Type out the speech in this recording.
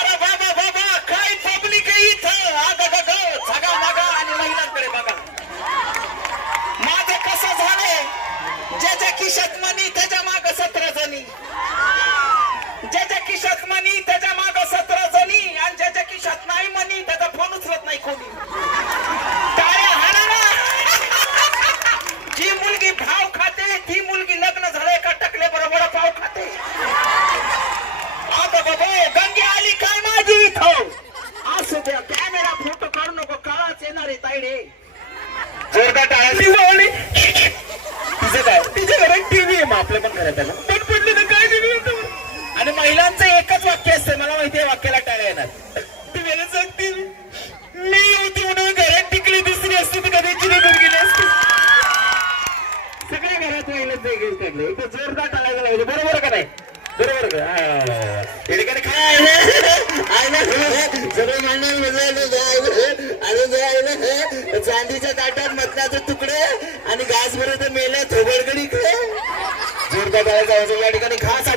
ಯಾರ दादा टाळा दिवाळी तिचं काय? तिच्या घरात टीव्ही आहे मग आपल्या पण घरात आला. पण पडली तर काय टीव्ही आणि महिलांचं एकच वाक्य असतं मला माहितीये वाक्याला टाळ्या येणार. तू वेळ सांगते मी होती म्हणून घरात टिकली दुसरी असते कधी कदाचित निघून गेली असते. सगळ्या घरात महिलांचं एक काढलं एक जोरदार टाळायला गेला बरोबर का नाही? बरोबर का? काय आयला आलं चांदीच्या ताट तुकडे आणि या ठिकाणी खास